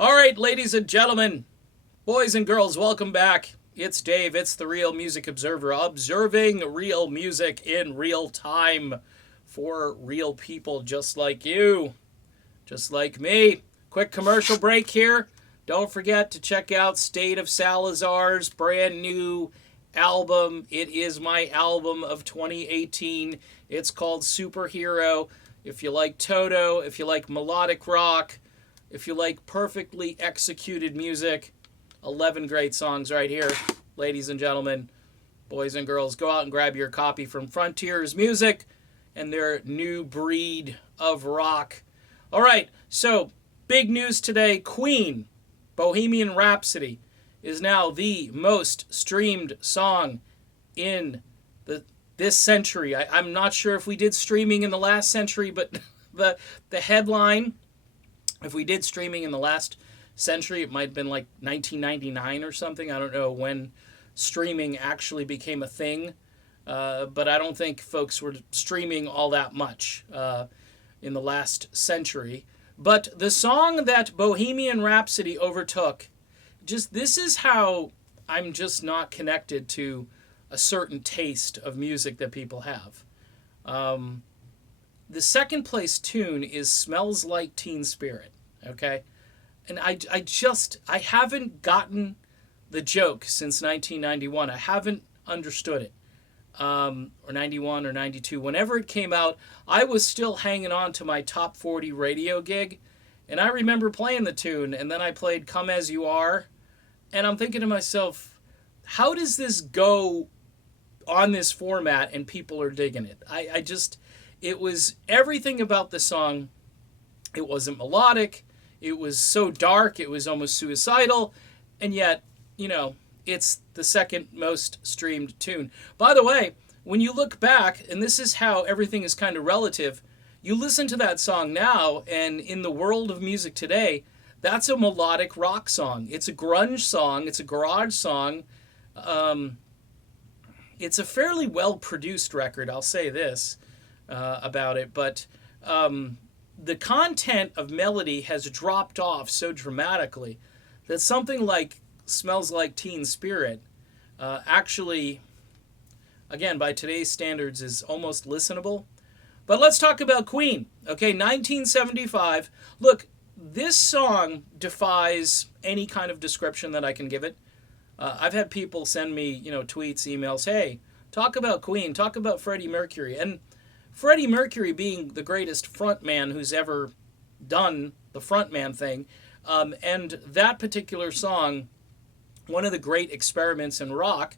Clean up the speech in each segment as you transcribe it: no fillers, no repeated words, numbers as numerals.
All right, ladies and gentlemen, boys and girls, welcome back. It's Dave, it's the Real Music Observer, observing real music in real time for real people just like you, just like me. Quick commercial break here. Don't forget to check out State of Salazar's brand new album. It is my album of 2018. It's called Superhero. If you like Toto, if you like melodic rock, if you like perfectly executed music, 11 great songs right here, ladies and gentlemen, boys and girls. Go out and grab your copy from Frontiers Music and their new breed of rock. All right, so big news today. Queen, Bohemian Rhapsody, is now the most streamed song in this century. I'm not sure if we did streaming in the last century, but the headline, if we did streaming in the last century, it might have been like 1999 or something. I don't know when streaming actually became a thing, but I don't think folks were streaming all that much in the last century. But the song that Bohemian Rhapsody overtook, this is how I'm just not connected to a certain taste of music that people have. The second place tune is Smells Like Teen Spirit, okay? And I haven't gotten the joke since 1991. I haven't understood it. Or 91 or 92. Whenever it came out, I was still hanging on to my top 40 radio gig. And I remember playing the tune, and then I played Come As You Are. And I'm thinking to myself, how does this go on this format and people are digging it? It was everything about the song. It wasn't melodic. It was so dark. It was almost suicidal. And yet, it's the second most streamed tune. By the way, when you look back, and this is how everything is kind of relative, you listen to that song now, and in the world of music today, that's a melodic rock song. It's a grunge song. It's a garage song. It's a fairly well-produced record, I'll say this about it, but the content of melody has dropped off so dramatically that something like Smells Like Teen Spirit actually, again, by today's standards, is almost listenable. But let's talk about Queen. Okay, 1975. Look, this song defies any kind of description that I can give it. I've had people send me, tweets, emails, hey, talk about Queen, talk about Freddie Mercury. And Freddie Mercury being the greatest frontman who's ever done the frontman thing, and that particular song, one of the great experiments in rock,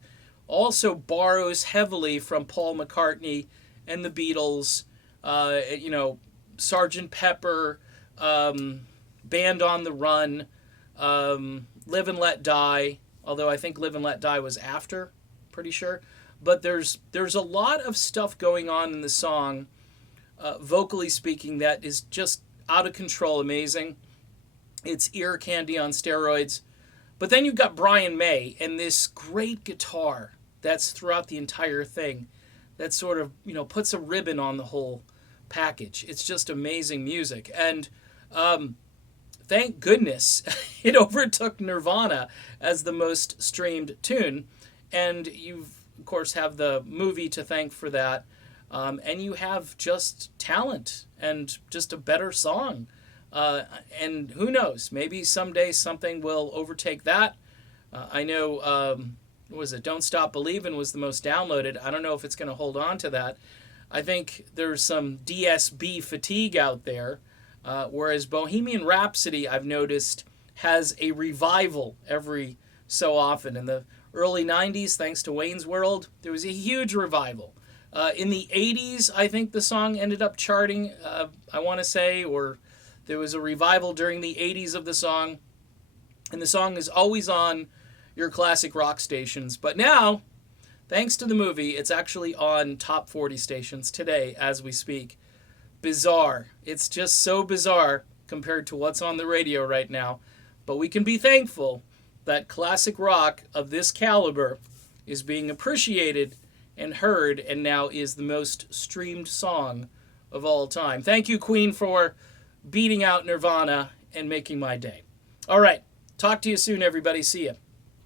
also borrows heavily from Paul McCartney and the Beatles, Sgt. Pepper, Band on the Run, Live and Let Die, although I think Live and Let Die was after, pretty sure. But there's a lot of stuff going on in the song, vocally speaking, that is just out of control amazing. It's ear candy on steroids. But then you've got Brian May and this great guitar that's throughout the entire thing that sort of, puts a ribbon on the whole package. It's just amazing music. And thank goodness it overtook Nirvana as the most streamed tune. And you've, of course, have the movie to thank for that. And you have just talent and just a better song. And who knows, maybe someday something will overtake that. I know, what was it? Don't Stop Believin' was the most downloaded. I don't know if it's going to hold on to that. I think there's some DSB fatigue out there, whereas Bohemian Rhapsody, I've noticed, has a revival every so often. In the early 90s, thanks to Wayne's World, there was a huge revival. In the 80s, I think the song ended up charting, I want to say, or there was a revival during the 80s of the song, and the song is always on your classic rock stations. But now, thanks to the movie, it's actually on top 40 stations today as we speak. Bizarre. It's just so bizarre compared to what's on the radio right now. But we can be thankful that classic rock of this caliber is being appreciated and heard, and now is the most streamed song of all time. Thank you, Queen, for beating out Nirvana and making my day. All right. Talk to you soon, everybody. See you.